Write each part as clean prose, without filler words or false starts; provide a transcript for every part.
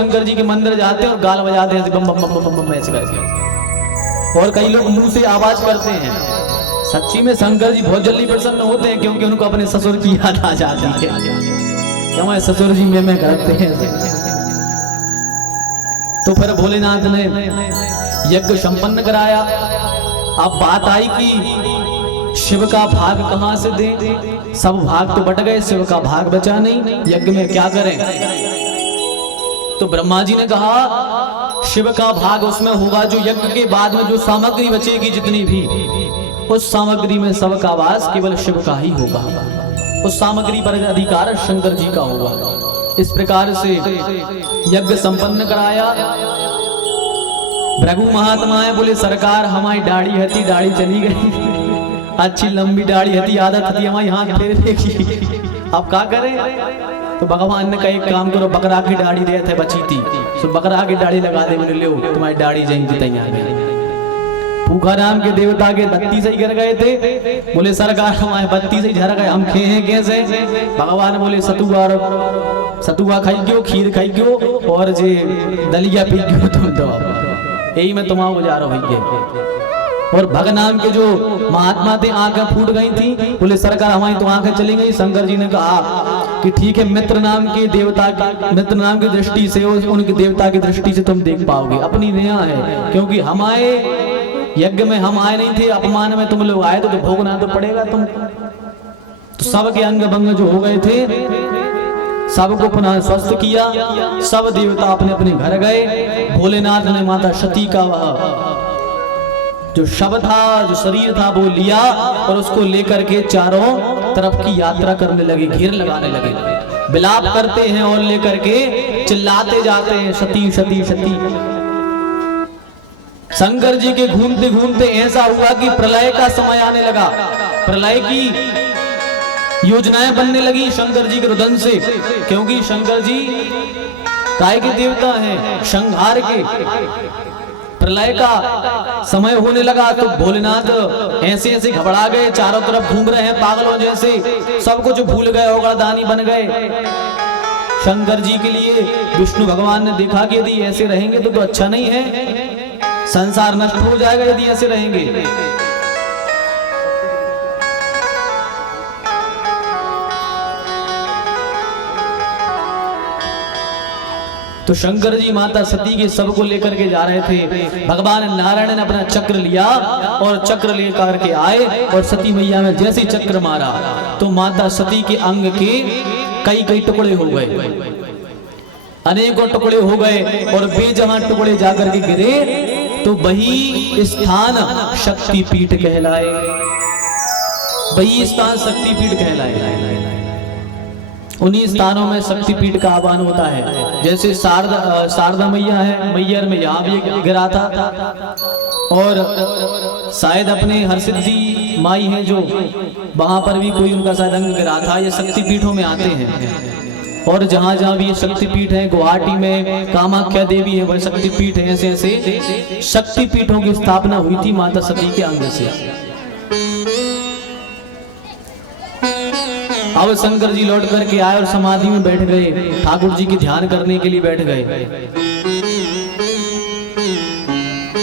शंकर जी के मंदिर जाते हैं और गाल बजाते हैं बम बम बम बम बम ऐसे करके। और कई लोग मुंह से आवाज करते हैं। सच्ची में शंकर जी बहुत जल्दी प्रसन्न होते हैं क्योंकि उनको अपने ससुर की याद आ जाती है। क्या हमारे ससुर जी में करते हैं। तो फिर भोलेनाथ ने यज्ञ संपन्न कराया। अब बात आई कि शिव का भाग कहां से दें। सब भाग तो बट गए, शिव का भाग बचा नहीं। यज्ञ में क्या करें। तो ब्रह्मा जी ने कहा शिव का भाग उसमें होगा जो यज्ञ के बाद में जो सामग्री बचेगी जितनी भी, उस सामग्री में सबका वास केवल शिव का ही होगा। उस सामग्री पर अधिकार शंकर जी का होगा। इस प्रकार से यज्ञ संपन्न कराया। भृगु महात्मा है, बोले सरकार हमारी दाढ़ी हती, दाढ़ी चली गई। अच्छी लंबी दाढ़ी हती, आदत हती हमारी हाथ फेर देखी। अब क्या करें। तो भगवान ने कहा एक काम करो, बकरा की दाढ़ी दे थे बची थी, तो बकरा की दाढ़ी लगा दे। बोले लो तुम्हारी दाढ़ी जाएंगी तैयार। भूखा राम के देवता के बत्ती से ही गिर गए थे। बोले सरकार हमारे बत्ती से ही झर गए, हम खे हैं कैसे। भगवान बोले सतुआ खाई क्यों, खीर खाई क्यों, और जे दलिया पी क्यों तुम दो, यही मैं तुम्हारा गुजारो भैया। और भगनाम के जो महात्मा थे आंखें फूट गई थी। बोले सरकार हमारी तो आंखें चली गई। शंकर जी ने कहा कि ठीक है, मित्र नाम के देवता मित्र नाम की दृष्टि से, उनके देवता की दृष्टि से तुम देख पाओगे। अपनी नया है क्योंकि हमारे यज्ञ में हम आए नहीं थे, अपमान में तुम लोग आए तो भोगना तो पड़ेगा तुम। तो सबके अंग भंग जो हो गए थे, सबको पुनः स्वस्थ किया। सब देवता अपने अपने घर गए। भोलेनाथ ने माता सती का वह जो शव था, जो शरीर था, वो लिया और उसको लेकर के चारों तरफ की यात्रा करने लगे, घेर लगाने लगे, विलाप करते हैं और लेकर के चिल्लाते जाते हैं सती सती सती। शंकर जी के घूमते घूमते ऐसा हुआ कि प्रलय का समय आने लगा। प्रलय की योजनाएं बनने लगी शंकर जी के रुदन से, क्योंकि शंकर जी काय के देवता हैं, संहार के। प्रलय का समय होने लगा तो भोलेनाथ ऐसे ऐसे घबरा गए, चारों तरफ घूम रहे हैं पागलों जैसे, सब कुछ भूल गए, ओगड़दानी बन गए। शंकर जी के लिए विष्णु भगवान ने देखा कि यदि ऐसे रहेंगे तो अच्छा नहीं है, संसार नष्ट हो जाएगा यदि ऐसे रहेंगे। तो शंकर जी माता सती के सब को लेकर के जा रहे थे। भगवान नारायण ने अपना चक्र लिया और चक्र लेकर के आए और सती मैया में जैसे चक्र मारा तो माता सती के अंग के कई कई टुकड़े हो गए, अनेकों टुकड़े हो गए। और वे जहां टुकड़े जाकर के गिरे तो वही स्थान शक्तिपीठ कहलाए, वही स्थान शक्तिपीठ कहलाए। उन्हीं स्थानों में शक्तिपीठ का आह्वान होता है। जैसे शारदा मैया है, मैयर में यहाँ भी गिरा था, और शायद अपने हरसिद्धि माई है जो वहां पर भी कोई उनका शायद अंग गिरा था। ये शक्तिपीठों में आते हैं। और जहां जहां भी ये शक्तिपीठ है, गुवाहाटी में कामाख्या देवी है, वह शक्तिपीठ है। ऐसे ऐसे शक्तिपीठों की स्थापना हुई थी माता सती के अंग से। अब शंकर जी लौट करके आए और समाधि में बैठ गए, ठाकुर जी की ध्यान करने के लिए बैठ गए।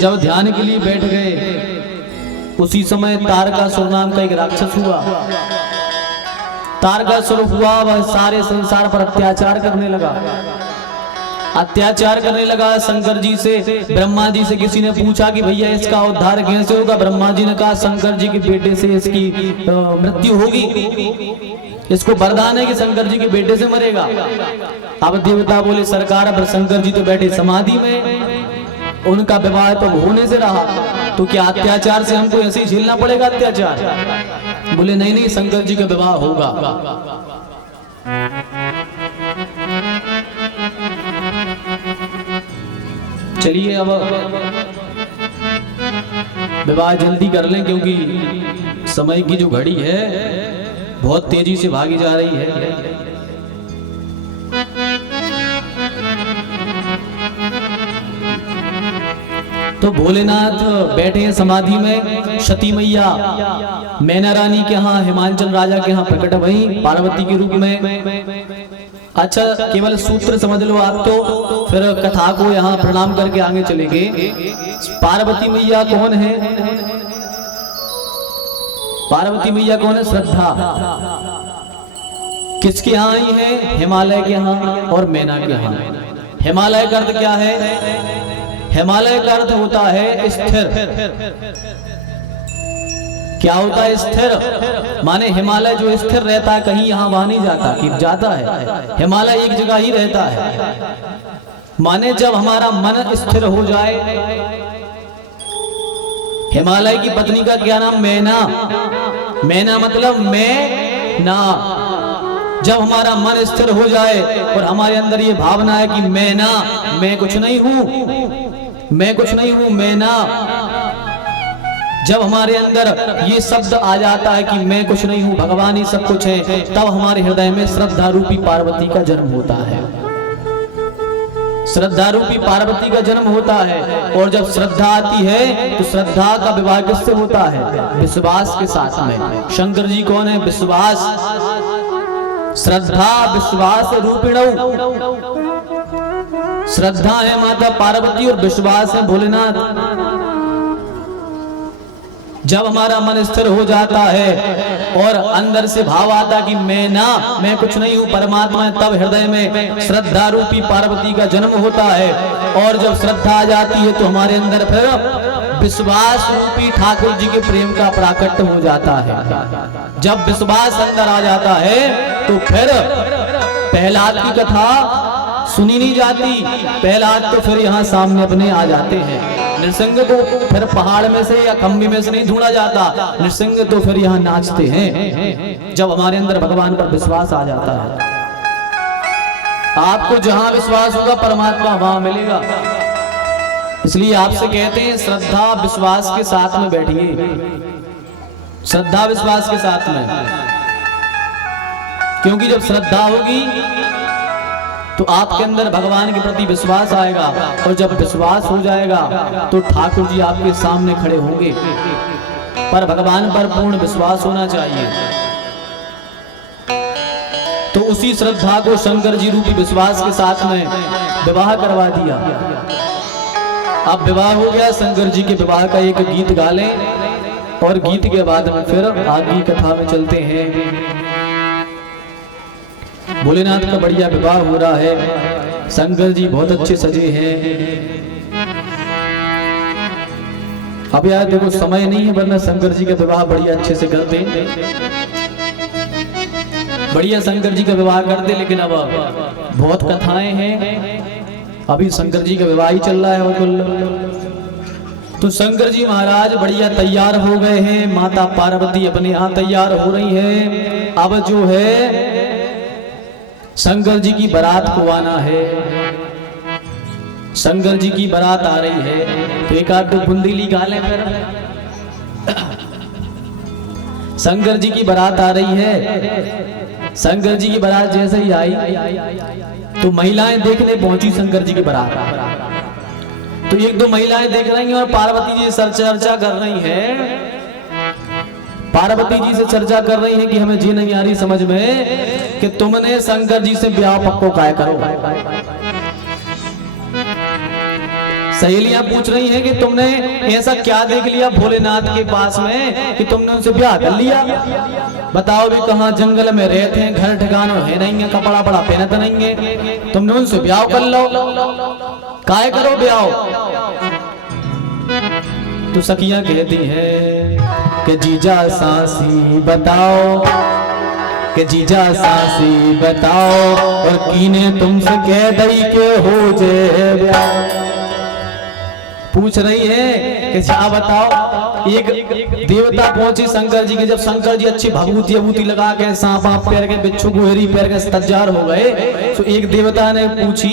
जब ध्यान के लिए बैठ गए उसी समय तारकासुर नाम का एक राक्षस हुआ। तारकासुर हुआ, वह सारे संसार पर अत्याचार करने लगा। अत्याचार करने लगा। शंकर जी से, ब्रह्मा जी से किसी ने पूछा कि भैया इसका उद्धार कैसे होगा। ब्रह्मा जी ने कहा शंकर जी के बेटे से इसकी मृत्यु होगी, इसको वरदान है कि शंकर जी के बेटे से मरेगा। अब देवता बोले सरकार अब शंकर जी तो बैठे समाधि में, उनका विवाह तो होने से रहा, तो क्या अत्याचार से हमको ऐसे ही झेलना पड़ेगा अत्याचार। बोले नहीं नहीं, शंकर जी का विवाह होगा। चलिए अब विवाह जल्दी कर लें क्योंकि समय की जो घड़ी है बहुत तेजी से भागी जा रही है। तो भोलेनाथ बैठे हैं समाधि में। सती मैया मैना रानी के यहाँ, हिमांचल राजा के यहाँ प्रकट भई पार्वती के रूप में। अच्छा केवल सूत्र समझ लो आप, तो फिर कथा को यहाँ प्रणाम करके आगे चलेंगे। पार्वती मैया कौन है? पार्वती मैया कौन है? श्रद्धा। किसके यहाँ आई है? हिमालय के यहाँ और मैना के यहाँ। हिमालय का अर्थ क्या है? हिमालय का अर्थ होता है स्थिर। क्या होता है? स्थिर। माने हिमालय जो स्थिर रहता है, कहीं यहाँ वहां नहीं जाता, कि जाता है, हिमालय एक जगह ही रहता है। माने जब हमारा मन स्थिर हो जाए, हिमालय की पत्नी का क्या नाम? मैना। मैना मतलब मैं ना। जब हमारा मन स्थिर हो जाए और हमारे अंदर ये भावना है कि मैं ना, मैं कुछ नहीं हूं, मैं कुछ नहीं हूं, मैं ना, जब हमारे अंदर ये शब्द आ जाता है कि मैं कुछ नहीं हूं, भगवान ही सब कुछ है, तब हमारे हृदय में श्रद्धा रूपी पार्वती का जन्म होता है। श्रद्धा रूपी पार्वती का जन्म होता है। और जब श्रद्धा आती है तो श्रद्धा का विवाह किससे होता है? विश्वास के साथ में। शंकर जी कौन है? विश्वास। श्रद्धा विश्वास रूपिणौ। श्रद्धा है माता पार्वती और विश्वास है भोलेनाथ। जब हमारा मन स्थिर हो जाता है और अंदर से भाव आता कि मैं ना, मैं कुछ नहीं हूं, परमात्मा है, तब हृदय में श्रद्धा रूपी पार्वती का जन्म होता है। और जब श्रद्धा आ जाती है तो हमारे अंदर फिर विश्वास रूपी ठाकुर जी के प्रेम का प्राकट्य हो जाता है। जब विश्वास अंदर आ जाता है तो फिर प्रहलाद की कथा सुनी नहीं जाती। प्रहलाद तो फिर यहाँ सामने अपने आ जाते हैं। नृसिंह को फिर पहाड़ में से या खंबे में से नहीं ढूंढा जाता, नृसिंह तो फिर यहाँ नाचते हैं। जब हमारे अंदर भगवान पर विश्वास आ जाता है, आपको जहां विश्वास होगा परमात्मा वहां मिलेगा। इसलिए आपसे कहते हैं श्रद्धा विश्वास के साथ में बैठिए। श्रद्धा विश्वास के साथ में, क्योंकि जब श्रद्धा होगी तो आपके अंदर भगवान के प्रति विश्वास आएगा। और जब विश्वास हो जाएगा तो ठाकुर जी आपके सामने खड़े होंगे। पर भगवान पर पूर्ण विश्वास होना चाहिए। तो उसी श्रद्धा को शंकर जी रूपी विश्वास के साथ में विवाह करवा दिया। अब विवाह हो गया, शंकर जी के विवाह का एक गीत गा लें और गीत के बाद में फिर आगे कथा में चलते हैं। भोलेनाथ का बढ़िया विवाह हो रहा है। शंकर जी बहुत अच्छे सजे हैं। अब यार देखो समय नहीं है, वरना शंकर जी का विवाह बढ़िया अच्छे से करते, बढ़िया शंकर जी का विवाह करते। लेकिन अब बहुत कथाएं हैं, अभी शंकर जी का विवाह ही चल रहा है। तो शंकर जी महाराज बढ़िया तैयार हो गए हैं। माता पार्वती अपने यहाँ तैयार हो रही है। अब जो है शंकर जी की बारात को आना है। शंकर जी की बारात आ रही है तो एक आध बुंदीली गा लें फिर। शंकर जी की बारात आ रही है। शंकर जी की बारात जैसे ही आई तो महिलाएं देखने पहुंची शंकर जी की बारात। तो एक दो महिलाएं देख रही हैं और पार्वती जी से चर्चा कर रही हैं। पार्वती जी से चर्चा कर रही हैं कि हमें जी नहीं आ रही समझ में कि तुमने शंकर जी से ब्याह पक्को काय करो। सहेलियां पूछ रही हैं कि तुमने ऐसा क्या देख लिया भोलेनाथ के पास में कि तुमने उनसे ब्याह कर लिया। बताओ भी कहाँ जंगल में रहते हैं, घर ठिकाना है नहीं है, कपड़ा बड़ा पहनते नहीं है, तुमने उनसे ब्याह कर लो, काय करो ब्याह। तो सखियां कहती हैं कि जीजा सासी बताओ, कि जीजा सासी बताओ, और कीने तुमसे कह दई के हो जे ब्याह। पूछ रही है कि क्या बताओ। एक देवता पहुंचे शंकर जी के। जब शंकर जी अच्छी भभूति अभूति लगा के सांप आप पैर के बिच्छू गोहरी पैर के तैयार हो गए तो एक देवता ने पूछी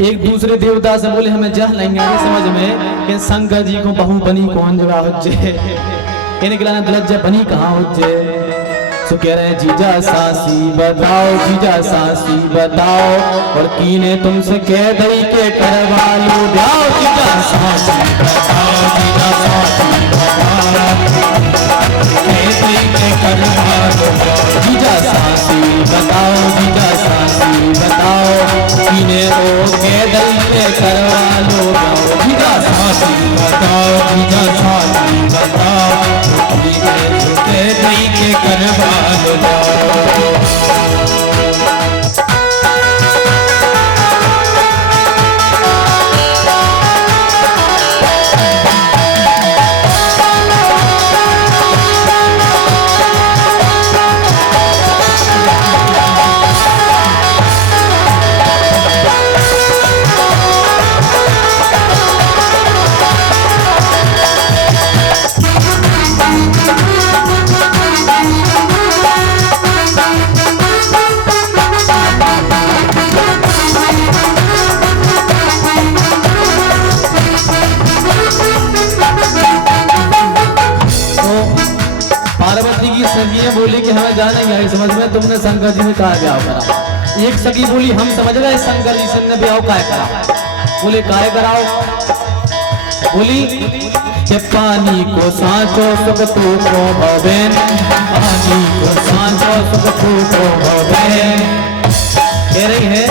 एक दूसरे देवता से, बोले हमें जह नहीं आ रही समझ में कि शंकर जी को बहू बनी कौन जगह होजे, इनके लाने दलज्जा बनी कहाँ होजे। तो कह रहे हैं जीजा सासी बताओ, जीजा सासी बताओ, और कीने तुमसे कह दई के करवा लो ब्याह। जीजा सासी बताओ, जीजा सासी बताओ, कह दई के करवा लो। जीजा सासी बताओ, जीजा सासी साथी बताओ, इन्हें ओ के दल पे करवा लो जाओ। जीजा साथी बताओ, जीजा साथी बताओ, झुके नहीं के करवा लो जाओ। पार्वती की सखियां बोली कि हमें जाने नहीं आई समझ में, तुमने शंकर जी ने कहा ब्याह करा। एक सखी बोली हम समझ गए शंकर जी से ब्याह काय करा। बोले काय कराओ? बोली कि पानी को सांचो सुख तू को भवेन, पानी को सांचो सुख तू को भवेन। कह रही है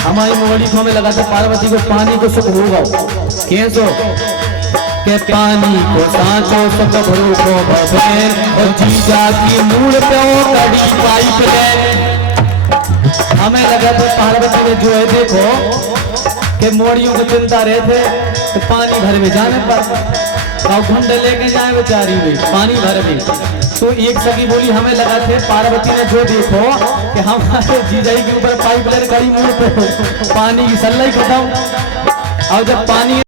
हमारी मोड़ी को हमें लगा था पार्वती को पानी को सुख होगा कैसो के पानी को सांचो सुख भरू को भवेन, और जीजा की मूड़ पे वो कड़ी पाइप ले। हमें लगा था पार्वती ने जो है देखो कि मोड़ियों को चिंता रहे थे कि पानी भर में जाने पर घुंड लेके जाए बेचारी में पानी भर में। तो एक सखी बोली हमें लगा थे पार्वती ने जो देखो कि हमारे जीजाई के ऊपर पाइप ले कड़ी मुंह पे पानी की सल्लाई खत्म। और जब पानी